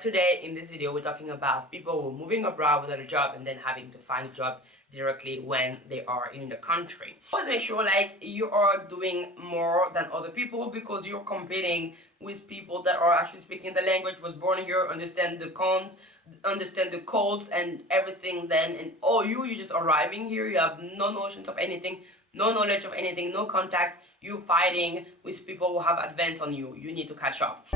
Today in this video we're talking about people who are moving abroad without a job and then having to find a job directly when they are in the country. Always make sure you are doing more than other people because you're competing with people that are actually speaking the language, was born here, understand the codes and everything then, and you're just arriving here, you have no notions of anything, no knowledge of anything, no contact, you're fighting with people who have advanced on you. You need to catch up.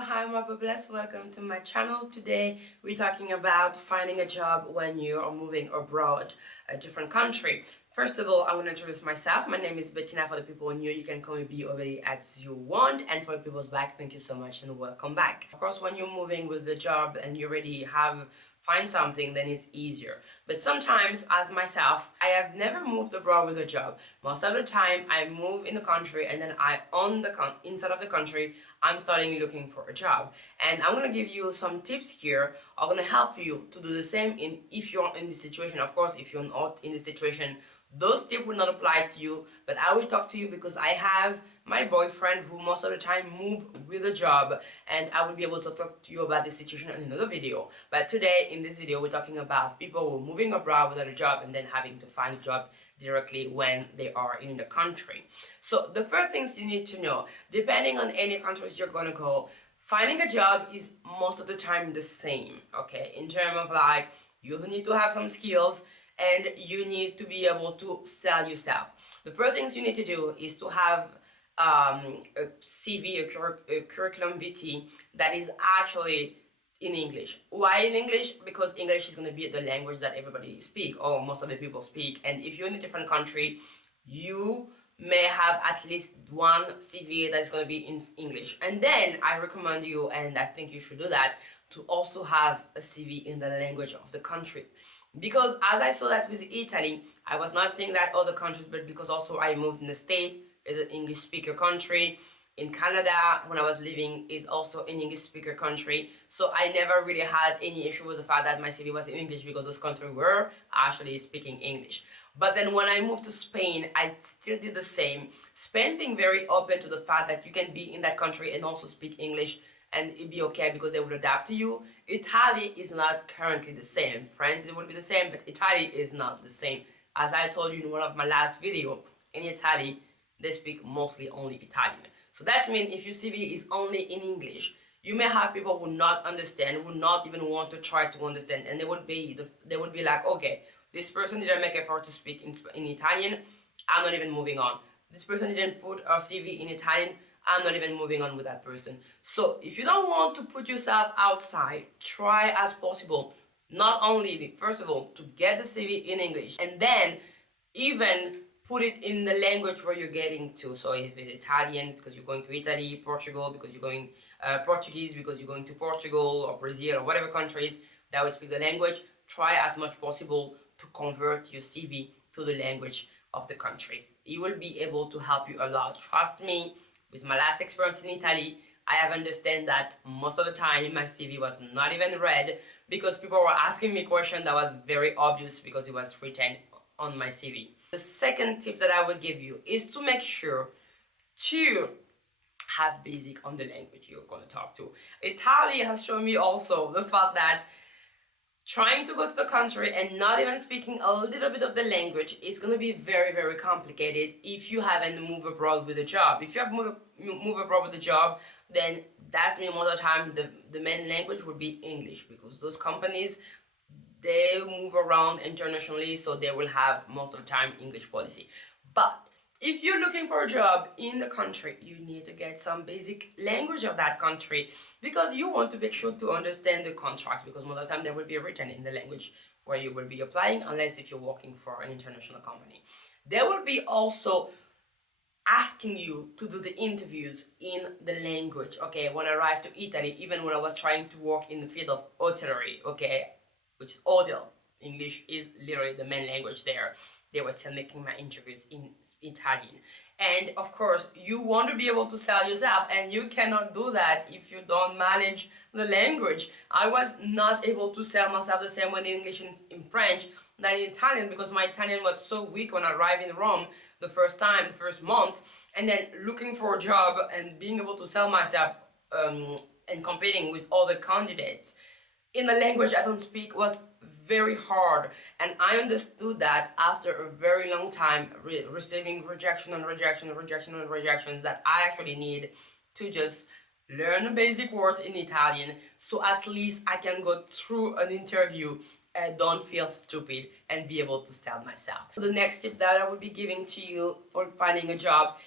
Hi my populace, welcome to my channel. Today we're talking about finding a job when you are moving abroad, a different country. First of all, I want to introduce myself. My name is Bettina. For the people new, you can call me B already as you want, and for the people's back, thank you so much and welcome back. Of course, when you're moving with the job and you already find something, then it's easier. But sometimes, as myself, I have never moved abroad with a job. Most of the time, I move in the country and then inside of the country, I'm starting looking for a job. And I'm gonna give you some tips here. I'm gonna help you to do the same if you're in this situation. Of course, if you're not in this situation, those tips will not apply to you, but I will talk to you because I have my boyfriend who most of the time move with a job, and I will be able to talk to you about this situation in another video. But today in this video we're talking about people who are moving abroad without a job and then having to find a job directly when they are in the country. So the first things you need to know, depending on any countries you're gonna go, finding a job is most of the time the same, okay, in terms of you need to have some skills and you need to be able to sell yourself. The first things you need to do is to have a CV, a curriculum vitae that is actually in English. Why in English? Because English is going to be the language that everybody speak, or most of the people speak. And if you're in a different country, you may have at least one CV that's going to be in English. And then I recommend you, and I think you should do that, to also have a CV in the language of the country. Because as I saw that with Italy, I was not saying that other countries, but because also I moved in the state, is an English speaker country. In Canada, when I was living, is also an English speaker country. So I never really had any issue with the fact that my CV was in English because those countries were actually speaking English. But then when I moved to Spain, I still did the same. Spain being very open to the fact that you can be in that country and also speak English and it'd be okay because they would adapt to you. Italy is not currently the same. France, it would be the same, but Italy is not the same. As I told you in one of my last video, in Italy, they speak mostly only Italian. So that means if your CV is only in English, you may have people who not understand, who not even want to try to understand, and they would be like, okay, this person didn't make effort to speak in Italian, I'm not even moving on. This person didn't put a CV in Italian, I'm not even moving on with that person. So if you don't want to put yourself outside, try as possible, not only, first of all, to get the CV in English, and then even put it in the language where you're getting to. So if it's Italian, because you're going to Italy, Portugal, because you're going Portuguese, because you're going to Portugal or Brazil or whatever countries that will speak the language, try as much possible to convert your CV to the language of the country. It will be able to help you a lot. Trust me, with my last experience in Italy, I have understand that most of the time my CV was not even read because people were asking me questions that was very obvious because it was written on my CV. The second tip that I would give you is to make sure to have basic on the language you're going to talk to. Italy has shown me also the fact that trying to go to the country and not even speaking a little bit of the language is going to be very, very complicated if you haven't moved abroad with a job. If you have moved abroad with a job, then that means most of the time the main language would be English because those companies, they move around internationally, so they will have most of the time English policy. But if you're looking for a job in the country, you need to get some basic language of that country because you want to make sure to understand the contract because most of the time they will be written in the language where you will be applying, unless if you're working for an international company. They will be also asking you to do the interviews in the language. Okay, when I arrived to Italy, even when I was trying to work in the field of hotellerie, okay, which is hotel, English is literally the main language there. they were still making my interviews in Italian. And of course, you want to be able to sell yourself, and you cannot do that if you don't manage the language. I was not able to sell myself the same way in English and in French than in Italian, because my Italian was so weak when I arrived in Rome the first time, the first months, and then looking for a job and being able to sell myself and competing with other candidates in a language I don't speak was very hard. And I understood that after a very long time, receiving rejection and rejection and rejection and rejection, that I actually need to just learn the basic words in Italian, so at least I can go through an interview and don't feel stupid and be able to sell myself. So the next tip that I will be giving to you for finding a job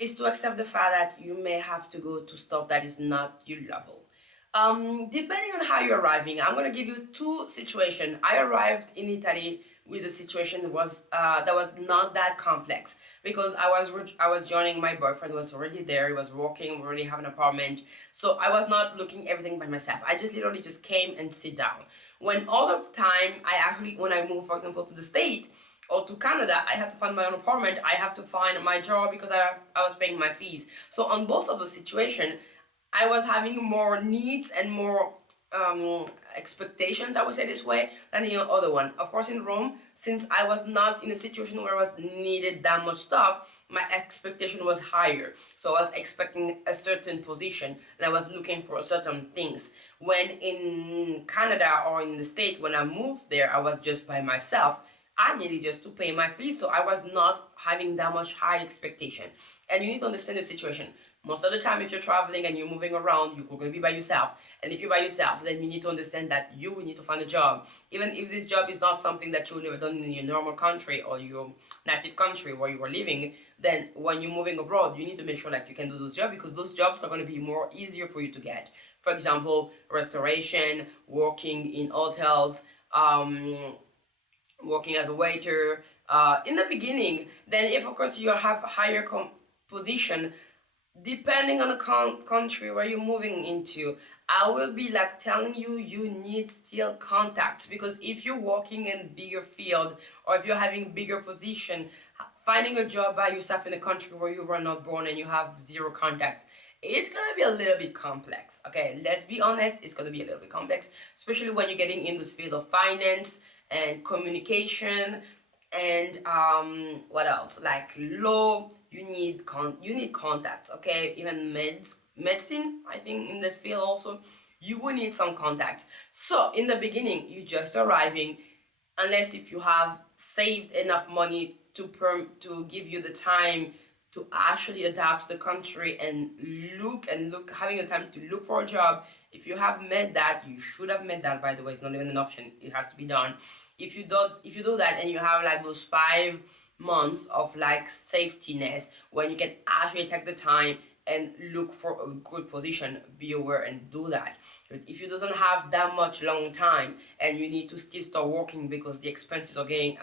is to accept the fact that you may have to go to stuff that is not your level. Depending on how you're arriving, I'm gonna give you two situations. I arrived in Italy with a situation that was not that complex, because I was joining, my boyfriend was already there, he was working, we already have an apartment, so I was not looking everything by myself. I just literally just came and sit down. When all the time when I moved, for example, to the state or to Canada, I have to find my own apartment, I have to find my job because I was paying my fees. So on both of those situations, I was having more needs and more expectations, I would say this way, than the other one. Of course, in Rome, since I was not in a situation where I was needed that much stuff, my expectation was higher. So I was expecting a certain position and I was looking for certain things. When in Canada or in the States, when I moved there, I was just by myself. I needed just to pay my fees, so I was not having that much high expectation. And you need to understand the situation. Most of the time, if you're traveling and you're moving around, you're going to be by yourself. And if you're by yourself, then you need to understand that you will need to find a job. Even if this job is not something that you would have done in your normal country or your native country where you were living, then when you're moving abroad, you need to make sure that you can do those jobs, because those jobs are going to be more easier for you to get. For example, restoration, working in hotels, working as a waiter in the beginning. Then if of course you have a higher position, depending on the country where you're moving into, I will be like telling you, you need still contacts, because if you're working in bigger field or if you're having bigger position, finding a job by yourself in a country where you were not born and you have zero contacts, it's gonna be a little bit complex. Okay, let's be honest, it's gonna be a little bit complex, especially when you're getting in this field of finance and communication and what else, like law. You need contacts. Okay, even medicine, I think, in this field also you will need some contacts. So in the beginning, you just arriving, unless if you have saved enough money to give you the time to actually adapt to the country and look having the time to look for a job. If you have made that, you should have made that, by the way, it's not even an option, it has to be done. If you do that and you have like those 5 months of like safety nets when you can actually take the time and look for a good position, be aware and do that. But if you doesn't have that much long time and you need to still start working because the expenses are getting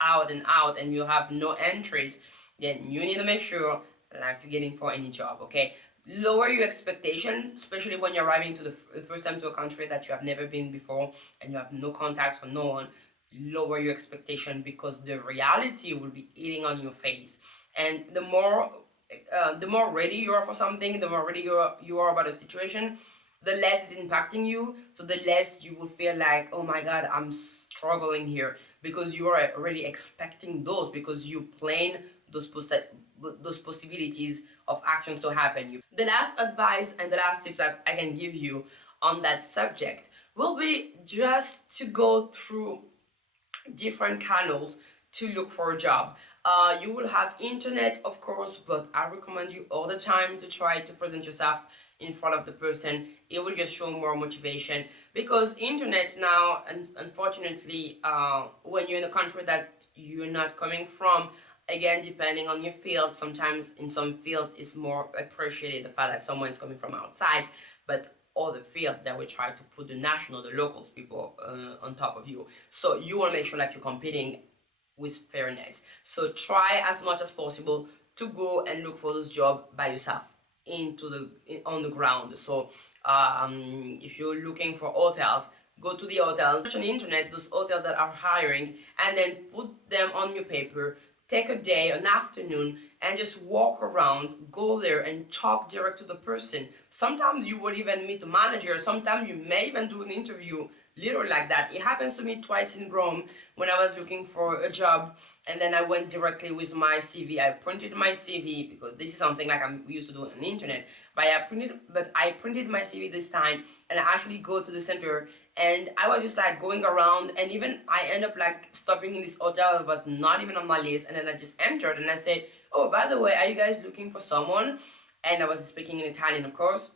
out and you have no entries, then you need to make sure like you're getting for any job. Okay, lower your expectation, especially when you're arriving to the first time to a country that you have never been before and you have no contacts or no one. Lower your expectation, because the reality will be eating on your face. And the more ready you are for something, the more ready you are about a situation, the less it's impacting you, so the less you will feel like, oh my god, I'm struggling here, because you are already expecting those, because you plan those possibilities of actions to happen. The last advice and the last tips that I can give you on that subject will be just to go through different channels to look for a job. You will have internet, of course, but I recommend you all the time to try to present yourself in front of the person. It will just show more motivation, because internet now, and unfortunately, when you're in a country that you're not coming from, again, depending on your field, sometimes in some fields it's more appreciated the fact that someone is coming from outside, but other fields that will try to put the locals people on top of you. So you want to make sure like you're competing with fairness. So try as much as possible to go and look for those jobs by yourself on the ground. So if you're looking for hotels, go to the hotels, search on the internet those hotels that are hiring, and then put them on your paper. Take a day, an afternoon, and just walk around, go there and talk direct to the person. Sometimes you would even meet the manager. Sometimes you may even do an interview, literally like that. It happens to me twice in Rome when I was looking for a job, and then I went directly with my CV. I printed my CV because this is something like I'm used to do on the internet. But I printed my CV this time, and I actually go to the center, and I was just like going around, and even I end up like stopping in this hotel that was not even on my list, and then I just entered and I said, "Oh, by the way, are you guys looking for someone?" And I was speaking in Italian, of course.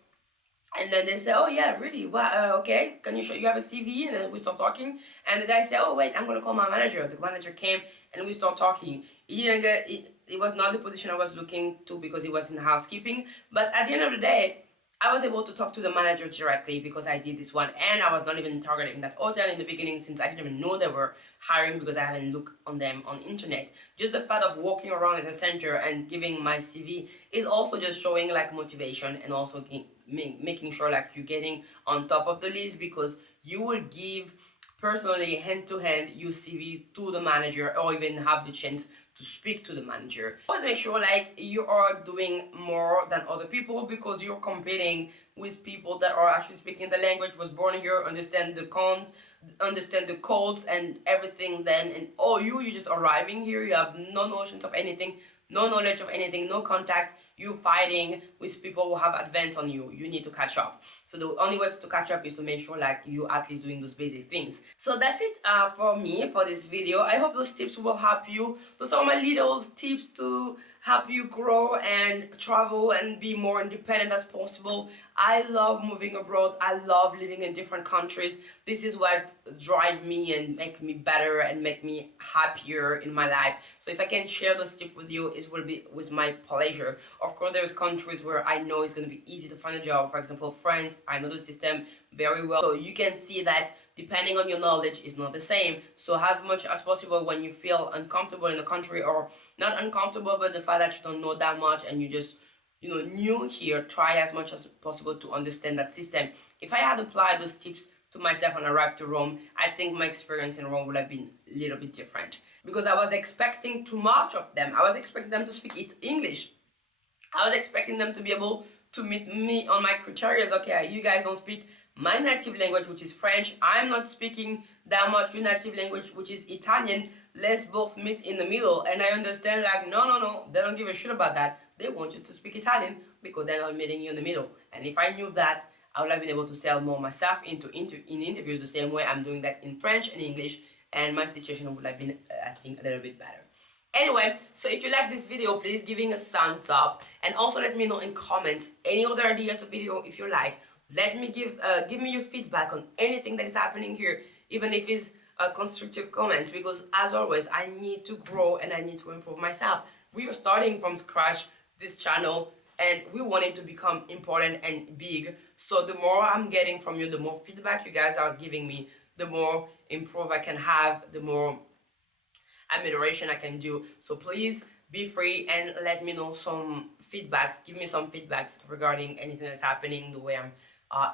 And then they say, "Oh yeah, really? Well, okay. Can you show you have a CV?" And then we start talking. And the guy said, "Oh wait, I'm gonna call my manager." The manager came and we start talking. He didn't get it. It was not the position I was looking to because it was in housekeeping. But at the end of the day, I was able to talk to the manager directly because I did this one, and I was not even targeting that hotel in the beginning since I didn't even know they were hiring because I haven't looked on them on internet. Just the fact of walking around at the center and giving my CV is also just showing like motivation, and also making sure like you're getting on top of the list, because you will give personally hand to hand your CV to the manager, or even have the chance to speak to the manager. Always make sure like you are doing more than other people, because you're competing with people that are actually speaking the language, was born here, understand the understand the codes and everything then, and you're just arriving here, you have no notions of anything, no knowledge of anything, no contact. You fighting with people who have advanced on you. You need to catch up. So the only way to catch up is to make sure like you at least doing those basic things. So that's it for me for this video. I hope those tips will help you. Those are my little tips to help you grow and travel and be more independent as possible. I love moving abroad. I love living in different countries. This is what drives me and make me better and make me happier in my life. So if I can share those tips with you, it will be with my pleasure. Of course, there's countries where I know it's going to be easy to find a job. For example, France, I know the system very well. So you can see that depending on your knowledge is not the same. So as much as possible, when you feel uncomfortable in the country, or not uncomfortable, but the fact that you don't know that much and you just new here, try as much as possible to understand that system. If I had applied those tips to myself when I arrived to Rome, I think my experience in Rome would have been a little bit different, because I was expecting too much of them. I was expecting them to speak English. I was expecting them to be able to meet me on my criteria. Okay, you guys don't speak my native language, which is French. I'm not speaking that much your native language, which is Italian. Let's both meet in the middle. And I understand like, no, they don't give a shit about that. They want you to speak Italian because they're not meeting you in the middle. And if I knew that, I would have been able to sell more myself in interviews the same way I'm doing that in French and English, and my situation would have been, I think, a little bit better. Anyway, so if you like this video, please give it a thumbs up, and also let me know in comments any other ideas of video if you like. Let me give me your feedback on anything that is happening here, even if it's constructive comments, because as always, I need to grow and I need to improve myself. We are starting from scratch this channel, and we want it to become important and big. So the more I'm getting from you, the more feedback you guys are giving me, the more improve I can have, the more amelioration I can do. So please be free and let me know some feedbacks. Give me some feedbacks regarding anything that's happening, the way I'm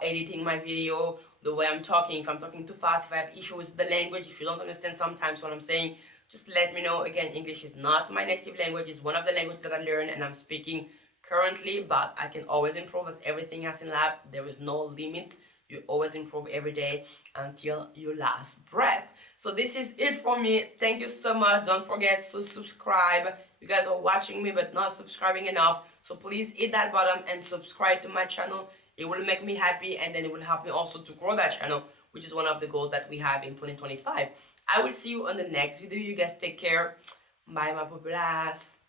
editing my video, the way I'm talking, if I'm talking too fast, if I have issues with the language, if you don't understand sometimes what I'm saying, just let me know. Again, English is not my native language. It's one of the languages that I learned and I'm speaking currently, but I can always improve. As everything else in life, there is no limit. You always improve every day until your last breath. So this is it for me. Thank you so much. Don't forget to subscribe. You guys are watching me but not subscribing enough. So please hit that button and subscribe to my channel. It will make me happy, and then it will help me also to grow that channel, which is one of the goals that we have in 2025. I will see you on the next video. You guys take care. Bye, my populace.